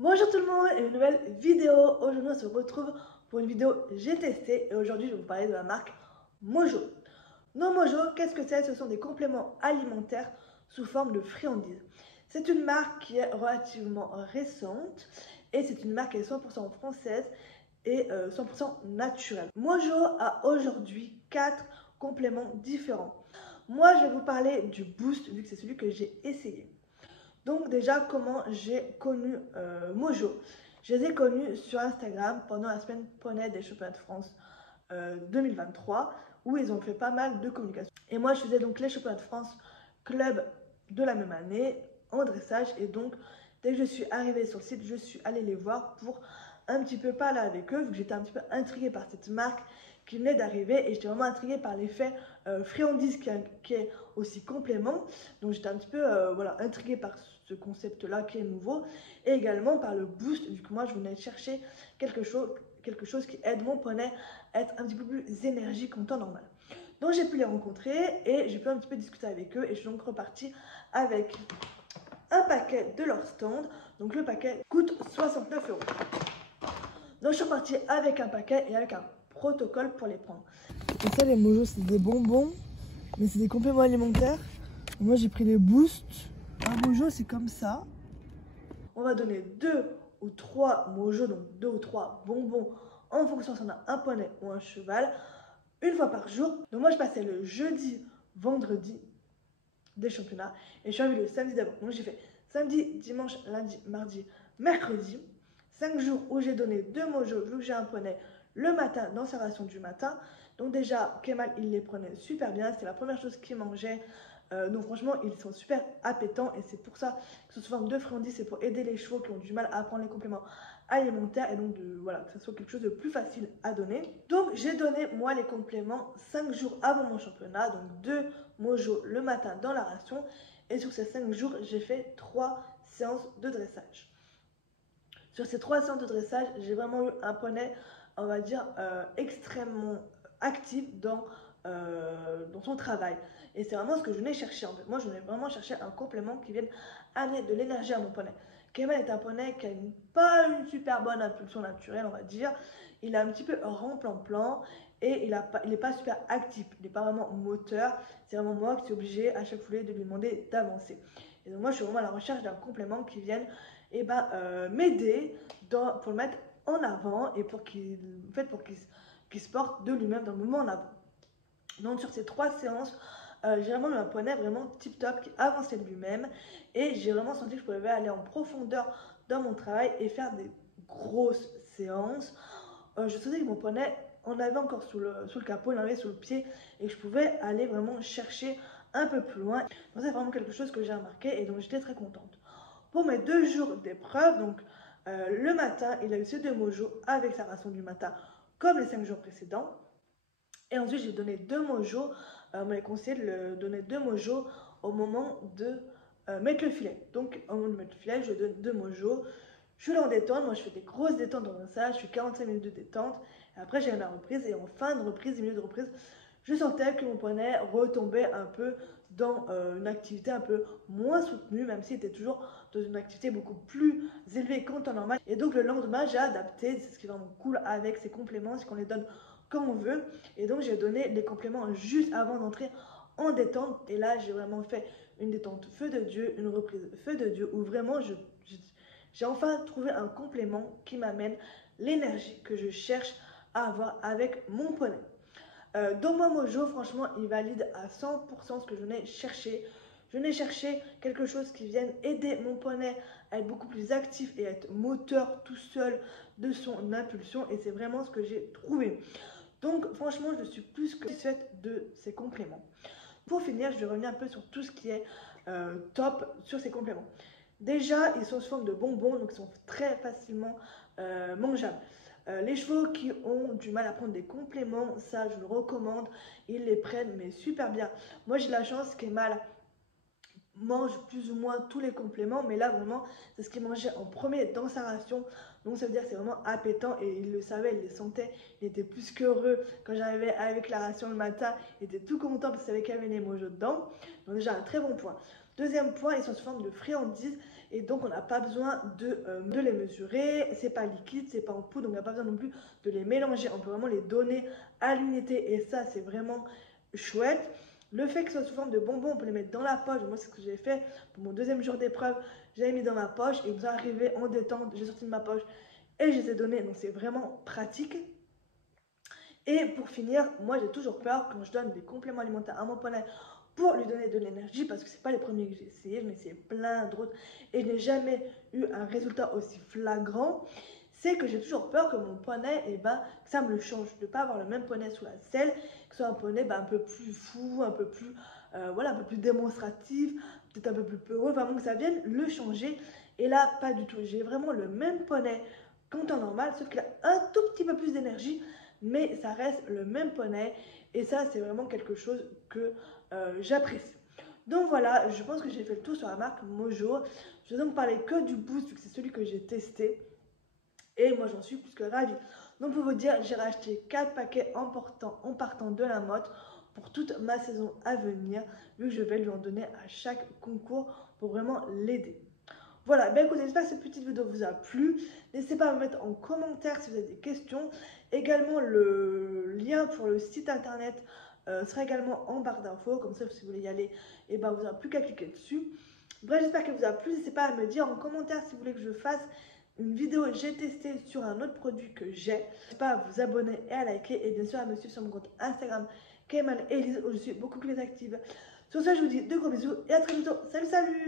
Bonjour tout le monde et une nouvelle vidéo. Aujourd'hui on se retrouve pour une vidéo j'ai testé et aujourd'hui je vais vous parler de la marque Mojo. Non Mojo, qu'est-ce que c'est? Ce sont des compléments alimentaires sous forme de friandises. C'est une marque qui est relativement récente et c'est une marque qui est 100% française et 100% naturelle. Mojo a aujourd'hui 4 compléments différents. Moi je vais vous parler du Boost vu que c'est celui que j'ai essayé. Donc déjà, comment j'ai connu Mojo? Je les ai connus sur Instagram pendant la semaine poney des championnats de France 2023 où ils ont fait pas mal de communication. Et moi, je faisais donc les championnats de France club de la même année en dressage. Et donc, dès que je suis arrivée sur le site, je suis allée les voir pour un petit peu parler avec eux, vu que j'étais un petit peu intriguée par cette marque qui venait d'arriver et j'étais vraiment intriguée par l'effet friandise qui est aussi complément. Donc j'étais un petit peu voilà, intriguée par ce concept-là qui est nouveau et également par le boost, vu que moi je venais chercher quelque chose qui aide mon poney à être un petit peu plus énergique en temps normal. Donc j'ai pu les rencontrer et j'ai pu un petit peu discuter avec eux et je suis donc repartie avec un paquet de leur stand. Donc le paquet coûte 69 euros. Donc je suis repartie avec un paquet et avec un protocole pour les prendre. Et ça les Mojo c'est des bonbons, mais c'est des compléments alimentaires. Moi j'ai pris les boosts. Un Mojo c'est comme ça. On va donner 2 ou 3 Mojo, donc 2 ou 3 bonbons en fonction si on a un poney ou un cheval, une fois par jour. Donc moi je passais le jeudi, vendredi des championnats et je suis arrivée le samedi d'abord. Donc j'ai fait samedi, dimanche, lundi, mardi, mercredi. 5 jours où j'ai donné 2 Mojo vu que j'ai un poney le matin dans sa ration du matin. Donc déjà Kemal il les prenait super bien, c'était la première chose qu'il mangeait. Donc franchement ils sont super appétants et c'est pour ça que sous forme de friandises, c'est pour aider les chevaux qui ont du mal à prendre les compléments alimentaires et donc voilà, que ce soit quelque chose de plus facile à donner. Donc j'ai donné moi les compléments 5 jours avant mon championnat, donc 2 Mojo le matin dans la ration et sur ces 5 jours j'ai fait 3 séances de dressage. Sur ces 3 séances de dressage j'ai vraiment eu un poney on va dire extrêmement actif dans son travail. Et c'est vraiment ce que je venais chercher en fait. Moi, je venais vraiment chercher un complément qui vienne amener de l'énergie à mon poney. Kemal est un poney qui a pas une super bonne impulsion naturelle, on va dire. Il est un petit peu remplan-plan et il est pas super actif. Il n'est pas vraiment moteur. C'est vraiment moi qui suis obligée à chaque foulée de lui demander d'avancer. Et donc moi, je suis vraiment à la recherche d'un complément qui vienne m'aider pour le mettre en avant et pour qu'il se porte de lui-même dans le moment en avant. Donc sur ces 3 séances, j'ai vraiment eu un poney vraiment tip top qui avançait de lui-même et j'ai vraiment senti que je pouvais aller en profondeur dans mon travail et faire des grosses séances. Je sentais que mon poney en avait encore sous le capot, il en avait sous le pied et que je pouvais aller vraiment chercher un peu plus loin. Donc c'est vraiment quelque chose que j'ai remarqué et donc j'étais très contente. Pour mes 2 jours d'épreuve, donc le matin, il a eu ses 2 Mojo avec sa ration du matin comme les 5 jours précédents. Et ensuite, j'ai donné 2 Mojo. On m'avait conseillé de donner 2 Mojo au moment de mettre le filet. Donc, au moment de mettre le filet, je donne 2 Mojo. Je suis là en détente. Moi, je fais des grosses détentes dans ça. Je fais 45 minutes de détente. Et après, j'ai ma reprise. Et en fin de reprise, 10 minutes de reprise, je sentais que mon poney retombait un peu dans une activité un peu moins soutenue, même s'il était toujours dans une activité beaucoup plus élevée qu'en temps normal. Et donc, le lendemain, j'ai adapté. C'est ce qui est vraiment cool avec ces compléments, c'est qu'on les donne quand on veut. Et donc j'ai donné les compléments juste avant d'entrer en détente. Et là j'ai vraiment fait une détente feu de Dieu, une reprise feu de Dieu, où vraiment j'ai enfin trouvé un complément qui m'amène l'énergie que je cherche à avoir avec mon poney. Dans mon Mojo, franchement, il valide à 100% ce que je venais chercher. Je venais chercher quelque chose qui vienne aider mon poney à être beaucoup plus actif et à être moteur tout seul de son impulsion. Et c'est vraiment ce que j'ai trouvé. Donc franchement, je suis plus que satisfaite de ces compléments. Pour finir, je vais revenir un peu sur tout ce qui est top sur ces compléments. Déjà, ils sont sous forme de bonbons, donc ils sont très facilement mangeables. Les chevaux qui ont du mal à prendre des compléments, ça je le recommande, ils les prennent mais super bien. Moi j'ai la chance qu'Emal mange plus ou moins tous les compléments, mais là vraiment c'est ce qu'il mangeait en premier dans sa ration. Donc ça veut dire que c'est vraiment appétant et il le savait, il le sentait, il était plus qu'heureux quand j'arrivais avec la ration le matin, il était tout content parce qu'il savait qu'il y avait les Mojo dedans. Donc déjà un très bon point. Deuxième point, ils sont sous forme de friandises et donc on n'a pas besoin de les mesurer, c'est pas liquide, c'est pas en poudre, donc on n'a pas besoin non plus de les mélanger, on peut vraiment les donner à l'unité et ça c'est vraiment chouette. Le fait que ce soit sous forme de bonbons, on peut les mettre dans la poche. Moi, c'est ce que j'ai fait pour mon deuxième jour d'épreuve. J'avais mis dans ma poche et ils sont arrivés en détente. J'ai sorti de ma poche et je les ai donnés. Donc, c'est vraiment pratique. Et pour finir, moi, j'ai toujours peur quand je donne des compléments alimentaires à mon poney pour lui donner de l'énergie parce que c'est pas les premiers que j'ai essayé. J'en ai essayé plein d'autres et je n'ai jamais eu un résultat aussi flagrant. C'est que j'ai toujours peur que mon poney, que ça me le change, de ne pas avoir le même poney sous la selle, que ce soit un poney un peu plus fou, un peu plus, voilà, un peu plus démonstratif, peut-être un peu plus peureux, vraiment que ça vienne le changer. Et là, pas du tout. J'ai vraiment le même poney qu'en temps normal, sauf qu'il a un tout petit peu plus d'énergie, mais ça reste le même poney. Et ça, c'est vraiment quelque chose que j'apprécie. Donc voilà, je pense que j'ai fait le tour sur la marque Mojo. Je vais donc parler que du Boost, vu que c'est celui que j'ai testé. Et moi, j'en suis plus que ravie. Donc, pour vous dire, j'ai racheté 4 paquets en partant de la motte pour toute ma saison à venir, vu que je vais lui en donner à chaque concours pour vraiment l'aider. Voilà, ben écoutez, j'espère que cette petite vidéo vous a plu. N'hésitez pas à me mettre en commentaire si vous avez des questions. Également, le lien pour le site internet sera également en barre d'infos. Comme ça, si vous voulez y aller, et vous n'aurez plus qu'à cliquer dessus. Bref, j'espère qu'elle vous a plu. N'hésitez pas à me dire en commentaire si vous voulez que je fasse une vidéo j'ai testé sur un autre produit que j'ai. N'hésitez pas à vous abonner et à liker. Et bien sûr, à me suivre sur mon compte Instagram, Cayman Elise, où je suis beaucoup plus active. Sur ce, je vous dis de gros bisous et à très bientôt. Salut, salut!